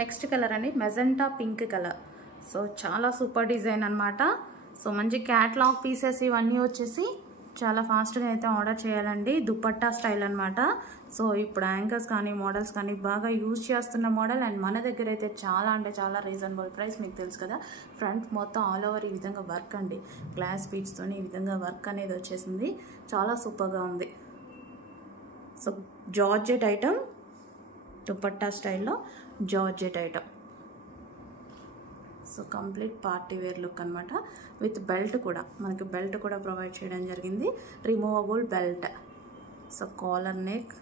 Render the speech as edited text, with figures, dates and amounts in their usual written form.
Next colour అండి magenta pink colour. So చాలా super design అనమాట. సో మంచి క్యాట్లాగ్ పీసెస్ ఇవన్నీ వచ్చేసి చాలా ఫాస్ట్గా అయితే ఆర్డర్ చేయాలండి. దుపట్టా స్టైల్ అనమాట. సో ఇప్పుడు యాంకర్స్ కానీ మోడల్స్ కానీ బాగా యూజ్ చేస్తున్న మోడల్. అండ్ మన దగ్గర అయితే చాలా అంటే చాలా రీజనబుల్ ప్రైస్, మీకు తెలుసు కదా. ఫ్రంట్ మొత్తం ఆల్ ఓవర్ ఈ విధంగా వర్క్ అండి, గ్లాస్ బీడ్స్తో ఈ విధంగా వర్క్ అనేది వచ్చేసింది. చాలా సూపర్గా ఉంది. సో జార్జెట్ ఐటమ్, దుపట్టా స్టైల్లో georgette item. So complete party wear look అనమాట. విత్ బెల్ట్ కూడా, మనకి బెల్ట్ కూడా ప్రొవైడ్ చేయడం జరిగింది, removable belt. So collar neck,